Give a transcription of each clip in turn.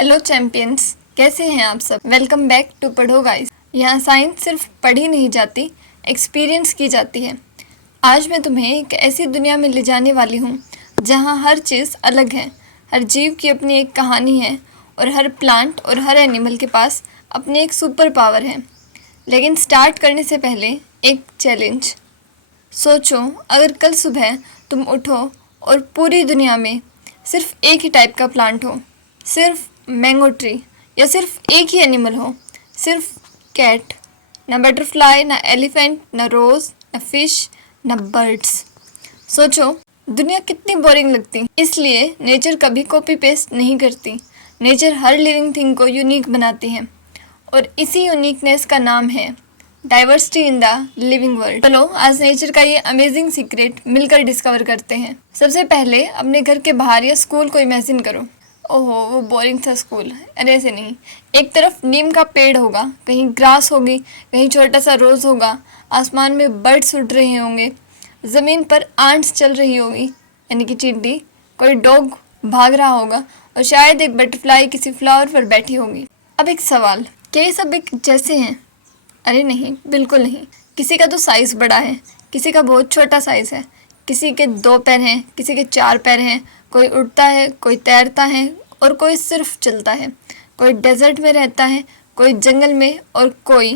Hello champions, कैसे हैं आप सब। वेलकम बैक टू पढ़ो गाइस। यहाँ साइंस सिर्फ पढ़ी नहीं जाती, एक्सपीरियंस की जाती है। आज मैं तुम्हें एक ऐसी दुनिया में ले जाने वाली हूँ जहाँ हर चीज़ अलग है, हर जीव की अपनी एक कहानी है और हर प्लांट और हर एनिमल के पास अपनी एक सुपर पावर है। लेकिन स्टार्ट करने से पहले एक चैलेंज। सोचो, अगर कल सुबह तुम उठो और पूरी दुनिया में सिर्फ एक ही टाइप का प्लांट हो, सिर्फ मैंगो ट्री, या सिर्फ एक ही एनिमल हो, सिर्फ कैट। ना बटरफ्लाई, ना एलिफेंट, ना रोज़, ना फिश, ना बर्ड्स। सोचो दुनिया कितनी बोरिंग लगती। इसलिए नेचर कभी कॉपी पेस्ट नहीं करती। नेचर हर लिविंग थिंग को यूनिक बनाती है और इसी यूनिकनेस का नाम है diversity in the living world. चलो आज नेचर का ये अमेजिंग सीक्रेट मिलकर डिस्कवर करते हैं। सबसे पहले अपने घर के बाहर या स्कूल को इमेजिन करो। ओहो, वो बोरिंग सा स्कूल। अरे ऐसे नहीं। एक तरफ नीम का पेड़ होगा, कहीं ग्रास होगी, कहीं छोटा सा रोज़ होगा, आसमान में बर्ड्स उड़ रहे होंगे, ज़मीन पर आंट्स चल रही होगी यानी कि चींटी, कोई डॉग भाग रहा होगा और शायद एक बटरफ्लाई किसी फ्लावर पर बैठी होगी। अब एक सवाल, क्या ये सब एक जैसे हैं? अरे नहीं, बिल्कुल नहीं। किसी का तो साइज़ बड़ा है, किसी का बहुत छोटा साइज़ है, किसी के 2 पैर हैं, किसी के 4 पैर हैं, कोई उड़ता है, कोई तैरता है और कोई सिर्फ चलता है, कोई डेजर्ट में रहता है, कोई जंगल में और कोई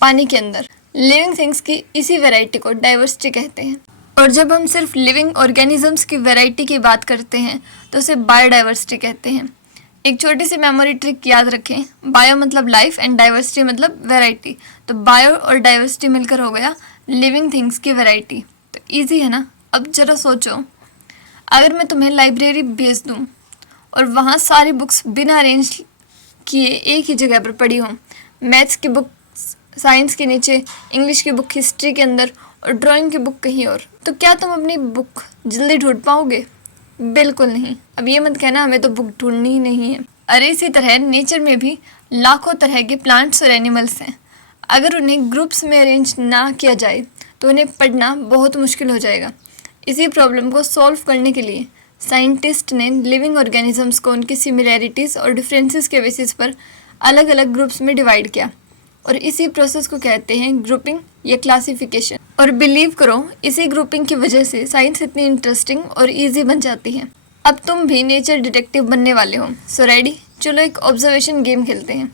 पानी के अंदर। लिविंग थिंग्स की इसी वैरायटी को डाइवर्सिटी कहते हैं। और जब हम सिर्फ लिविंग ऑर्गेनिजम्स की वैरायटी की बात करते हैं तो उसे बायोडाइवर्सिटी कहते हैं। एक छोटी सी मेमोरी ट्रिक याद रखें, बायो मतलब लाइफ एंड डाइवर्सिटी मतलब वैरायटी। तो बायो और डाइवर्सिटी मिलकर हो गया लिविंग थिंग्स की वैरायटी। तो ईजी है ना। अब ज़रा सोचो, अगर मैं तुम्हें लाइब्रेरी भेज दूँ और वहाँ सारी बुक्स बिना अरेंज किए एक ही जगह पर पड़ी हों, मैथ्स की बुक साइंस के नीचे, इंग्लिश की बुक हिस्ट्री के अंदर और ड्राइंग की बुक कहीं और, तो क्या तुम अपनी बुक जल्दी ढूंढ पाओगे? बिल्कुल नहीं। अब ये मत कहना हमें तो बुक ढूंढनी ही नहीं है। अरे इसी तरह नेचर में भी लाखों तरह के प्लांट्स और एनिमल्स हैं। अगर उन्हें ग्रुप्स में अरेंज ना किया जाए तो उन्हें पढ़ना बहुत मुश्किल हो जाएगा। इसी प्रॉब्लम को सॉल्व करने के लिए साइंटिस्ट ने लिविंग ऑर्गेनिजम्स को उनकी सिमिलैरिटीज़ और डिफरेंसेस के बेसिस पर अलग अलग ग्रुप्स में डिवाइड किया और इसी प्रोसेस को कहते हैं ग्रुपिंग या क्लासिफिकेशन। और बिलीव करो, इसी ग्रुपिंग की वजह से साइंस इतनी इंटरेस्टिंग और इजी बन जाती है। अब तुम भी नेचर डिटेक्टिव बनने वाले हो, सो रेडी? चलो एक ऑब्जर्वेशन गेम खेलते हैं।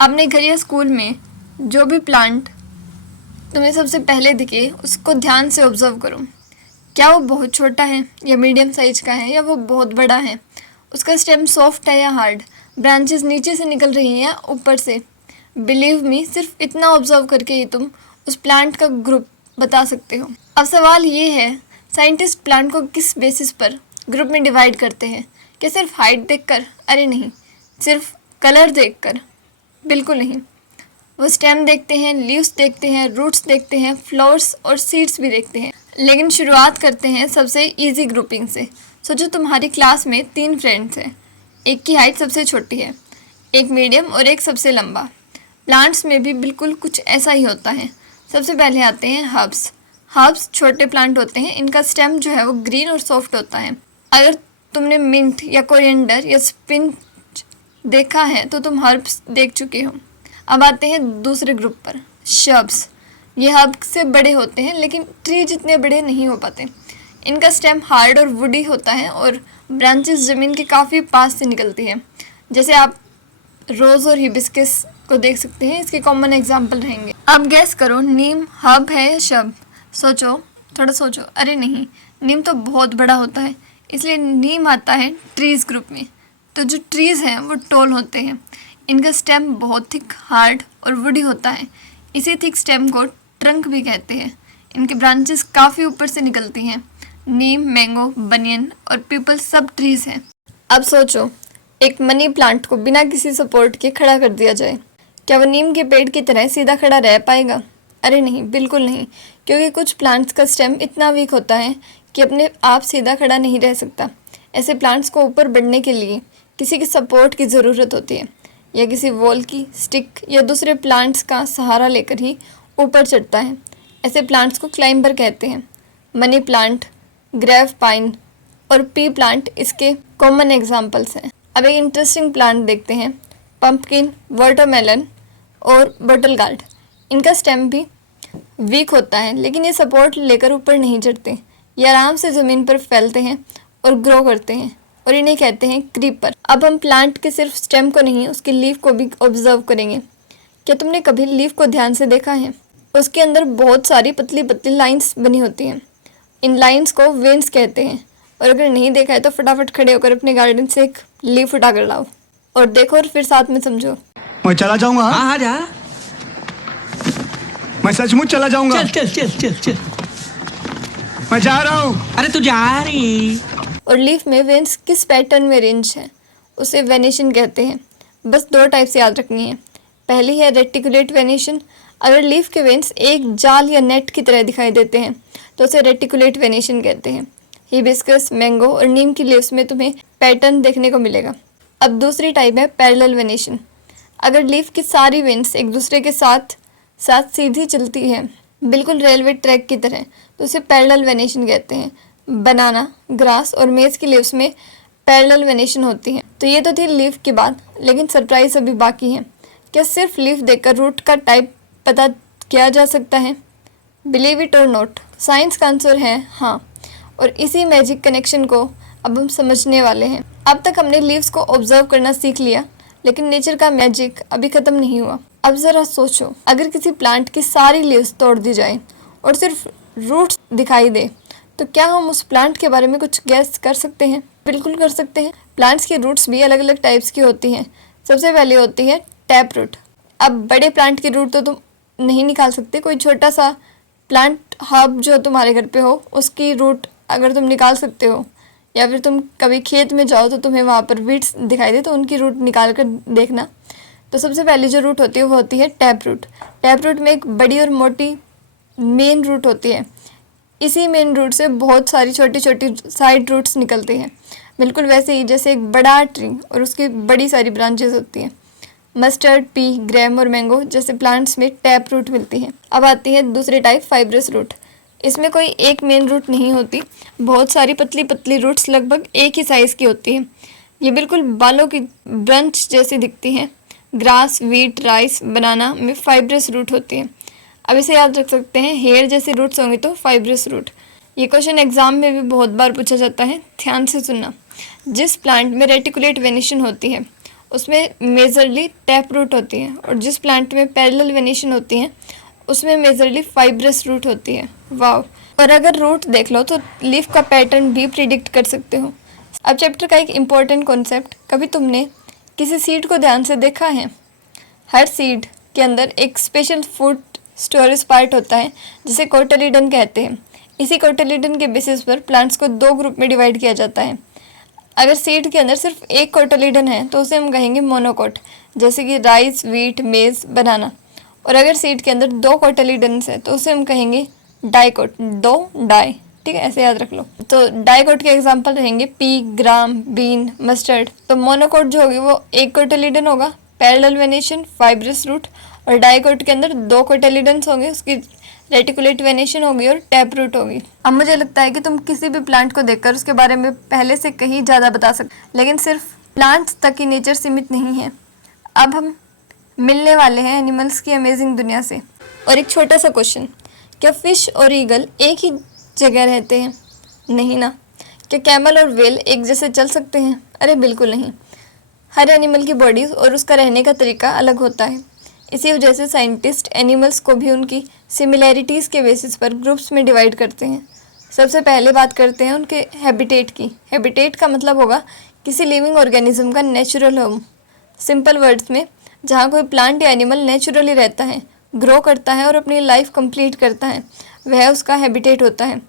अपने घर या स्कूल में जो भी प्लांट तुम्हें सबसे पहले दिखे उसको ध्यान से ऑब्जर्व करो। क्या वो बहुत छोटा है या मीडियम साइज का है, या वो बहुत बड़ा है? उसका स्टेम सॉफ्ट है या हार्ड? ब्रांचेस नीचे से निकल रही हैं या ऊपर से? बिलीव मी, सिर्फ इतना ऑब्जर्व करके ही तुम उस प्लांट का ग्रुप बता सकते हो। अब सवाल ये है, साइंटिस्ट प्लांट को किस बेसिस पर ग्रुप में डिवाइड करते हैं? क्या सिर्फ हाइट देखकर? अरे नहीं। सिर्फ कलर देखकर? बिल्कुल नहीं। वो स्टेम देखते हैं, लीव्स देखते हैं, रूट्स देखते हैं, फ्लावर्स और सीड्स भी देखते हैं। लेकिन शुरुआत करते हैं सबसे इजी ग्रुपिंग से। सोचो तुम्हारी क्लास में 3 फ्रेंड्स हैं। एक की हाइट सबसे छोटी है, एक मीडियम और एक सबसे लंबा। प्लांट्स में भी बिल्कुल कुछ ऐसा ही होता है। सबसे पहले आते हैं हर्ब्स। हर्ब्स छोटे प्लांट होते हैं, इनका स्टेम जो है वो ग्रीन और सॉफ्ट होता है। अगर तुमने मिंट या कोरिएंडर या स्पिनच देखा है तो तुम हर्ब्स देख चुके हो। अब आते हैं दूसरे ग्रुप पर, श्रब्स। ये हर्ब से बड़े होते हैं लेकिन ट्री जितने बड़े नहीं हो पाते। इनका स्टेम हार्ड और वुडी होता है और ब्रांचेस ज़मीन के काफ़ी पास से निकलती है। जैसे आप रोज़ और हिबिस्कस को देख सकते हैं, इसके कॉमन एग्जाम्पल रहेंगे। अब गैस करो, नीम हर्ब है या श्रब? सोचो, थोड़ा सोचो। अरे नहीं, नीम तो बहुत बड़ा होता है, इसलिए नीम आता है ट्रीज़ ग्रुप में। तो जो ट्रीज़ हैं वो टॉल होते हैं। इनका स्टेम बहुत थिक, हार्ड और वुडी होता है। इसी थिक स्टेम को ट्रंक भी कहते हैं। इनके ब्रांचेस काफ़ी ऊपर से निकलती हैं। नीम, मैंगो, बनियन और पीपल सब ट्रीज़ हैं। अब सोचो, एक मनी प्लांट को बिना किसी सपोर्ट के खड़ा कर दिया जाए, क्या वो नीम के पेड़ की तरह सीधा खड़ा रह पाएगा? अरे नहीं, बिल्कुल नहीं, क्योंकि कुछ प्लांट्स का स्टेम इतना वीक होता है कि अपने आप सीधा खड़ा नहीं रह सकता। ऐसे प्लांट्स को ऊपर बढ़ने के लिए किसी की सपोर्ट की ज़रूरत होती है, या किसी वॉल की, स्टिक या दूसरे प्लांट्स का सहारा लेकर ही ऊपर चढ़ता है। ऐसे प्लांट्स को क्लाइंबर कहते हैं। मनी प्लांट, ग्रेव पाइन और पी प्लांट इसके कॉमन एग्जाम्पल्स हैं। अब एक इंटरेस्टिंग प्लांट देखते हैं, पंपकिन, वाटरमेलन और बॉटल गार्ड। इनका स्टेम भी वीक होता है, लेकिन ये सपोर्ट लेकर ऊपर नहीं चढ़ते। ये आराम से ज़मीन पर फैलते हैं और ग्रो करते हैं, और इन्हें कहते हैं क्रीपर। अब हम प्लांट के सिर्फ स्टेम को नहीं, उसकी लीफ को भी ऑब्जर्व करेंगे। क्या तुमने कभी लीफ को ध्यान से देखा है? उसके अंदर बहुत सारी पतली पतली लाइंस बनी होती हैं। इन लाइंस को वेन्स कहते हैं। और अगर नहीं देखा है तो फटाफट खड़े होकर अपने गार्डन से एक लीफ उठा कर लाओ और देखो, और फिर साथ में समझो। मैं चला जाऊंगा। हाँ हाँ जा। मैं सचमुच चला जाऊंगा। चल चल चल चल चल। मैं जा रहा हूँ। अरे तू जा रही। और लीफ में वेन्स किस पैटर्न में अरेंज है उसे वेनेशन कहते हैं। बस 2 टाइप से याद रखनी है। पहली है रेटिकुलेट वेनेशन। अगर लीफ के वेन्स एक जाल या नेट की तरह दिखाई देते हैं तो उसे रेटिकुलेट वेनेशन कहते हैं। हिबिस्कस, मैंगो और नीम की लीव्स में तुम्हें पैटर्न देखने को मिलेगा। अब दूसरी टाइप है पैरेलल वेनेशन। अगर लीफ की सारी वेन्स एक दूसरे के साथ सीधी चलती है, बिल्कुल रेलवे ट्रैक की तरह, तो उसे पैरेलल वेनेशन कहते हैं। बनाना, ग्रास और मेज की लीव्स में पैरेलल वेनेशन होती है। तो ये तो थी लीफ की बात, लेकिन सरप्राइज अभी बाकी है। क्या सिर्फ लीफ देखकर रूट का टाइप पता किया जा सकता है? बिलीव इट और नॉट, साइंस का आंसर है हाँ। और इसी मैजिक कनेक्शन को अब हम समझने वाले हैं। अब तक हमने लीव्स को ऑब्जर्व करना सीख लिया, लेकिन नेचर का मैजिक अभी ख़त्म नहीं हुआ। अब ज़रा सोचो, अगर किसी प्लांट की सारी लीव्स तोड़ दी जाए और सिर्फ रूट्स दिखाई दे, तो क्या हम उस प्लांट के बारे में कुछ गैस कर सकते हैं? बिल्कुल कर सकते हैं। प्लांट्स की रूट्स भी अलग अलग टाइप्स की होती हैं। सबसे पहले होती है टैप रूट। अब बड़े प्लांट की रूट तो तुम नहीं निकाल सकते। कोई छोटा सा प्लांट हब जो तुम्हारे घर पे हो, उसकी रूट अगर तुम निकाल सकते हो, या फिर तुम कभी खेत में जाओ तो तुम्हें वहाँ पर वीड्स दिखाई दे तो उनकी रूट निकाल कर देखना। तो सबसे पहली जो रूट होती है वो होती है टैप रूट। टैप रूट में एक बड़ी और मोटी मेन रूट होती है। इसी मेन रूट से बहुत सारी छोटी छोटी साइड रूट्स निकलती हैं, बिल्कुल वैसे ही जैसे एक बड़ा ट्री और उसकी बड़ी सारी ब्रांचेस होती हैं। मस्टर्ड, पी, ग्रैम और मैंगो जैसे प्लांट्स में टैप रूट मिलती है। अब आती है दूसरी टाइप, फाइब्रस रूट। इसमें कोई एक मेन रूट नहीं होती, बहुत सारी पतली पतली रूट्स लगभग एक ही साइज़ की होती हैं। ये बिल्कुल बालों की ब्रंच जैसी दिखती हैं। ग्रास, वीट, राइस, बनाना में फाइब्रस रूट होती है। अब इसे याद रख सकते हैं, हेयर जैसे रूट्स होंगे तो फाइब्रस रूट। ये क्वेश्चन एग्जाम में भी बहुत बार पूछा जाता है, ध्यान से सुनना। जिस प्लांट में रेटिकुलेट वेनेशन होती है उसमें मेजरली टैप रूट होती है, और जिस प्लांट में पैरेलल वेनेशन होती है उसमें मेजरली फाइब्रस रूट होती है। वाव! और अगर रूट देख लो तो लीफ का पैटर्न भी प्रिडिक्ट कर सकते हो। अब चैप्टर का एक इम्पॉर्टेंट कॉन्सेप्ट, कभी तुमने किसी सीड को ध्यान से देखा है? हर सीड के अंदर एक स्पेशल फूड स्टोरेज पार्ट होता है जिसे कोटिलीडन कहते हैं। इसी कोटिलीडन के बेसिस पर प्लांट्स को 2 ग्रुप में डिवाइड किया जाता है। अगर सीड के अंदर सिर्फ एक कोटिलीडन है तो उसे हम कहेंगे मोनोकोट, जैसे कि राइस, वीट, मेज, बनाना। और अगर सीड के अंदर 2 कोटिलीडन्स है तो उसे हम कहेंगे डाइकोट, 2 डाई। ठीक है, ऐसे याद रख लो। तो डाइकोट के एग्जांपल रहेंगे पी, ग्राम, बीन, मस्टर्ड। तो मोनोकोट जो होगी वो एक कोटिलीडन होगा, पैरेलल वेनेशन, फाइब्रस रूट। और डाइकोट के अंदर 2 कोटिलीडन्स होंगे, उसकी रेटिकुलेट वेनेशन होगी और टैप रूट होगी। अब मुझे लगता है कि तुम किसी भी प्लांट को देखकर उसके बारे में पहले से कहीं ज़्यादा बता सकते, लेकिन सिर्फ प्लांट्स तक ही नेचर सीमित नहीं है। अब हम मिलने वाले हैं एनिमल्स की अमेजिंग दुनिया से। और एक छोटा सा क्वेश्चन, क्या फिश और ईगल एक ही जगह रहते हैं? नहीं ना। क्या कैमल और व्हेल एक जैसे चल सकते हैं? अरे बिल्कुल नहीं। हर एनिमल की बॉडी और उसका रहने का तरीका अलग होता है। इसी वजह से साइंटिस्ट एनिमल्स को भी उनकी सिमिलैरिटीज़ के बेसिस पर ग्रुप्स में डिवाइड करते हैं। सबसे पहले बात करते हैं उनके हैबिटेट की। हैबिटेट का मतलब होगा किसी लिविंग ऑर्गेनिज्म का नेचुरल होम। सिंपल वर्ड्स में, जहाँ कोई प्लांट या एनिमल नेचुरली रहता है, ग्रो करता है और अपनी लाइफ कंप्लीट करता है, वह उसका हैबिटेट होता है।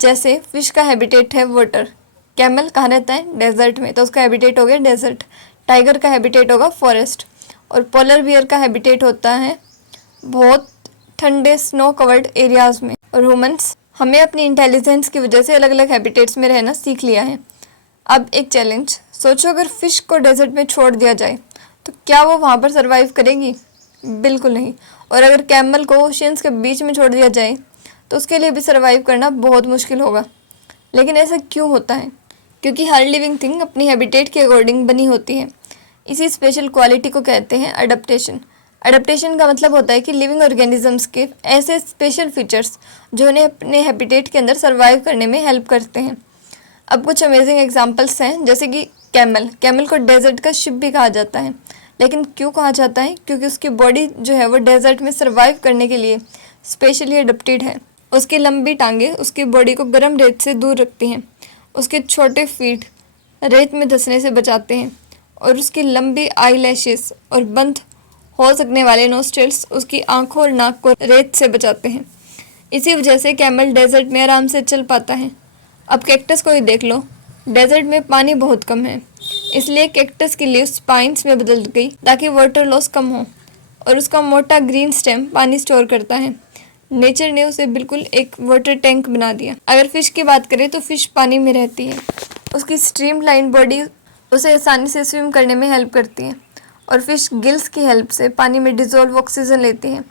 जैसे फिश का हैबिटेट है वाटर। कैमल कहाँ रहता है? डेजर्ट में, तो उसका हैबिटेट हो गया डेजर्ट। टाइगर का हैबिटेट होगा फॉरेस्ट। और पोलर बियर का हैबिटेट होता है बहुत ठंडे स्नो कवर्ड एरियाज़ में। और ह्यूमंस, हमें अपनी इंटेलिजेंस की वजह से अलग अलग हैबिटेट्स में रहना सीख लिया है। अब एक चैलेंज, सोचो अगर फ़िश को डेजर्ट में छोड़ दिया जाए तो क्या वो वहाँ पर सर्वाइव करेगी? बिल्कुल नहीं। और अगर कैमल को ओशियंस के बीच में छोड़ दिया जाए तो उसके लिए भी सर्वाइव करना बहुत मुश्किल होगा। लेकिन ऐसा क्यों होता है? क्योंकि हर लिविंग थिंग अपनी हैबिटेट के अकॉर्डिंग बनी होती है। इसी स्पेशल क्वालिटी को कहते हैं अडप्टेशन। अडप्टेशन का मतलब होता है कि लिविंग ऑर्गेनिजम्स के ऐसे स्पेशल फीचर्स जो उन्हें अपने हैबिटेट के अंदर सर्वाइव करने में हेल्प करते हैं। अब कुछ अमेजिंग एग्जांपल्स हैं, जैसे कि कैमल को डेजर्ट का शिप भी कहा जाता है। लेकिन क्यों कहा जाता है? क्योंकि उसकी बॉडी जो है वो डेजर्ट में सर्वाइव करने के लिए स्पेशली अडप्टेड है। उसकी लंबी टांगें उसकी बॉडी को गर्म रेत से दूर रखती हैं, उसके छोटे फीट रेत में धंसने से बचाते हैं, और उसकी लंबी आई लैशेस और बंद हो सकने वाले नोस्ट्रिल्स उसकी आंखों और नाक को रेत से बचाते हैं। इसी वजह से कैमल डेजर्ट में आराम से चल पाता है। अब कैक्टस को ही देख लो, डेजर्ट में पानी बहुत कम है, इसलिए कैक्टस की लीव्स स्पाइन्स में बदल गई ताकि वाटर लॉस कम हो, और उसका मोटा ग्रीन स्टेम पानी स्टोर करता है। नेचर ने उसे बिल्कुल एक वाटर टैंक बना दिया। अगर फिश की बात करें तो फिश पानी में रहती है, उसकी स्ट्रीमलाइन बॉडी उसे आसानी से स्विम करने में हेल्प करती है, और फिश गिल्स की हेल्प से पानी में डिजोल्व ऑक्सीजन लेती है,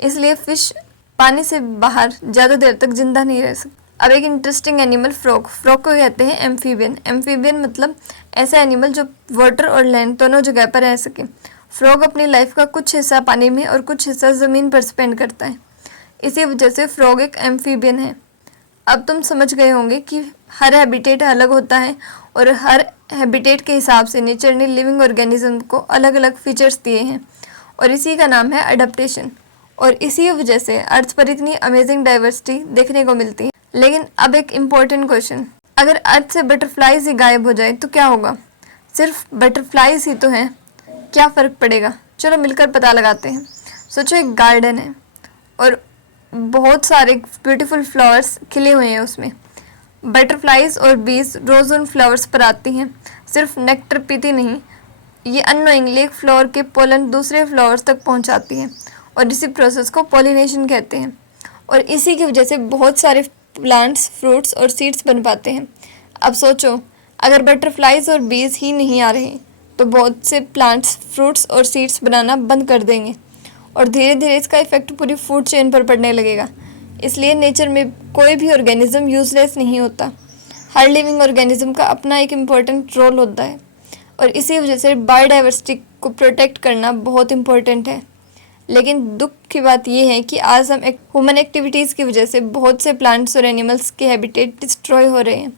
इसलिए फिश पानी से बाहर ज़्यादा देर तक जिंदा नहीं रह सकती। अब एक इंटरेस्टिंग एनिमल फ्रॉग को कहते हैं एम्फीबियन मतलब ऐसा एनिमल जो वाटर और लैंड दोनों जगह पर रह सके। फ्रॉग अपनी लाइफ का कुछ हिस्सा पानी में और कुछ हिस्सा ज़मीन पर स्पेंड करता है, इसी वजह से फ्रॉग एक एम्फीबियन है। अब तुम समझ गए होंगे कि हर हैबिटेट अलग होता है, और हर हैबिटेट के हिसाब से नेचर ने लिविंग ऑर्गेनिज्म को अलग अलग फीचर्स दिए हैं, और इसी का नाम है अडप्टेशन। और इसी वजह से अर्थ पर इतनी अमेजिंग डाइवर्सिटी देखने को मिलती है। लेकिन अब एक इम्पोर्टेंट क्वेश्चन, अगर अर्थ से बटरफ्लाइज ही गायब हो जाए तो क्या होगा? सिर्फ बटरफ्लाइज ही तो हैं, क्या फ़र्क पड़ेगा? चलो मिलकर पता लगाते हैं। सोचो एक गार्डन है और बहुत सारे ब्यूटीफुल फ्लावर्स खिले हुए हैं उसमें। बटरफ्लाइज और बीज रोज़ उन फ्लावर्स पर आती हैं, सिर्फ नेक्टर पीती नहीं, ये अननोइंगली एक फ्लावर के पोलन दूसरे फ्लावर्स तक पहुंचाती हैं, और इसी प्रोसेस को पॉलिनेशन कहते हैं। और इसी की वजह से बहुत सारे प्लांट्स, फ्रूट्स और सीड्स बन पाते हैं। अब सोचो, अगर बटरफ्लाइज और बीज ही नहीं आ रहे तो बहुत से प्लांट्स, फ्रूट्स और सीड्स बनाना बंद कर देंगे, और धीरे धीरे इसका इफेक्ट पूरी फूड चेन पर पड़ने लगेगा। इसलिए नेचर में कोई भी ऑर्गेनिज्म यूजलेस नहीं होता। हर लिविंग ऑर्गेनिज्म का अपना एक इम्पोर्टेंट रोल होता है, और इसी वजह से बायोडाइवर्सिटी को प्रोटेक्ट करना बहुत इम्पोर्टेंट है। लेकिन दुख की बात यह है कि आज हम ह्यूमन एक्टिविटीज़ की वजह से बहुत से प्लांट्स और एनिमल्स के हैबिटेट डिस्ट्रॉय हो रहे हैं,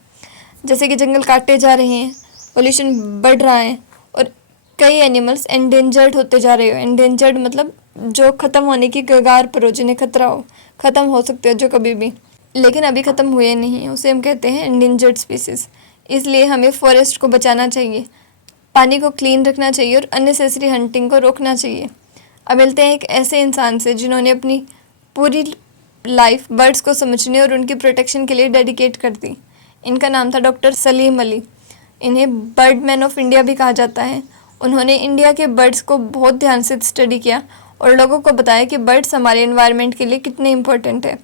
जैसे कि जंगल काटे जा रहे हैं, पोल्यूशन बढ़ रहा है, और कई एनिमल्स एंडेंजर्ड होते जा रहे हो। एंडेंजर्ड मतलब जो ख़त्म होने की कगार पर हो, जिन्हें खतरा हो, ख़त्म हो सकते हो जो कभी भी, लेकिन अभी ख़त्म हुए नहीं, उसे हम कहते हैं एंडेंजर्ड स्पीसीज़। इसलिए हमें फॉरेस्ट को बचाना चाहिए, पानी को क्लीन रखना चाहिए, और अननेसेसरी हंटिंग को रोकना चाहिए। अब मिलते हैं एक ऐसे इंसान से जिन्होंने अपनी पूरी लाइफ बर्ड्स को समझने और उनकी प्रोटेक्शन के लिए डेडिकेट कर दी। इनका नाम था डॉक्टर सलीम अली। इन्हें बर्ड मैन ऑफ इंडिया भी कहा जाता है। उन्होंने इंडिया के बर्ड्स को बहुत ध्यान से स्टडी किया और लोगों को बताया कि बर्ड्स हमारे एनवायरनमेंट के लिए कितने इम्पोर्टेंट है।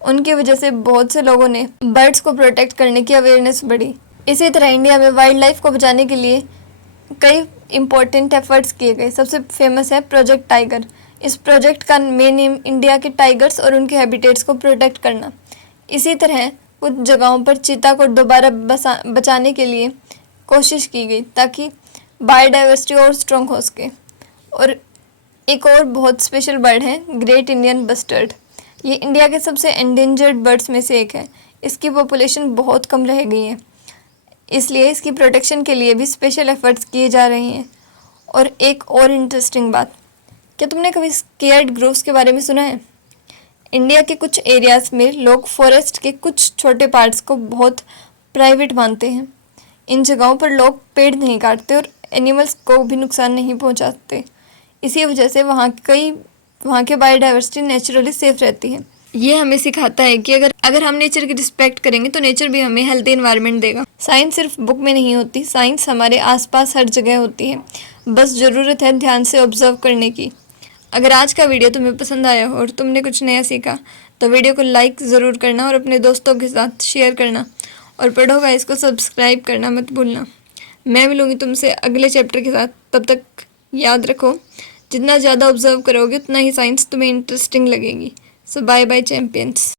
उनकी वजह से बहुत से लोगों ने बर्ड्स को प्रोटेक्ट करने की अवेयरनेस बढ़ी। इसी तरह इंडिया में वाइल्ड लाइफ को बचाने के लिए कई इम्पोर्टेंट एफर्ट्स किए गए। सबसे फेमस है प्रोजेक्ट टाइगर। इस प्रोजेक्ट का मेन एम इंडिया के टाइगर्स और उनके हैबिटेट्स को प्रोटेक्ट करना। इसी तरह कुछ जगहों पर चीता को दोबारा बचाने के लिए कोशिश की गई ताकि बायोडाइवर्सिटी और स्ट्रॉन्ग हो सके। और एक और बहुत स्पेशल बर्ड है ग्रेट इंडियन बस्टर्ड। ये इंडिया के सबसे एंडेंजर्ड बर्ड्स में से एक है। इसकी पॉपुलेशन बहुत कम रह गई है, इसलिए इसकी प्रोटेक्शन के लिए भी स्पेशल एफर्ट्स किए जा रहे हैं। और एक और इंटरेस्टिंग बात, क्या तुमने कभी स्केयर्ड ग्रोव्स के बारे में सुना है? इंडिया के कुछ एरियाज़ में लोग फॉरेस्ट के कुछ छोटे पार्ट्स को बहुत प्राइवेट मानते हैं। इन जगहों पर लोग पेड़ नहीं काटते और एनिमल्स को भी नुकसान नहीं पहुंचाते। इसी वजह से वहाँ के बायोडाइवर्सिटी नेचुरली सेफ रहती है। ये हमें सिखाता है कि अगर हम नेचर की रिस्पेक्ट करेंगे तो नेचर भी हमें हेल्दी एनवायरनमेंट देगा। साइंस सिर्फ बुक में नहीं होती, साइंस हमारे आसपास हर जगह होती है, बस ज़रूरत है ध्यान से ऑब्जर्व करने की। अगर आज का वीडियो तुम्हें पसंद आया हो और तुमने कुछ नया सीखा तो वीडियो को लाइक ज़रूर करना और अपने दोस्तों के साथ शेयर करना, और पढ़ो गाइस को सब्सक्राइब करना मत भूलना। मैं मिलूँगी तुमसे अगले चैप्टर के साथ। तब तक याद रखो, जितना ज़्यादा ऑब्जर्व करोगे उतना ही साइंस तुम्हें इंटरेस्टिंग लगेगी। सो बाय बाय चैंपियंस।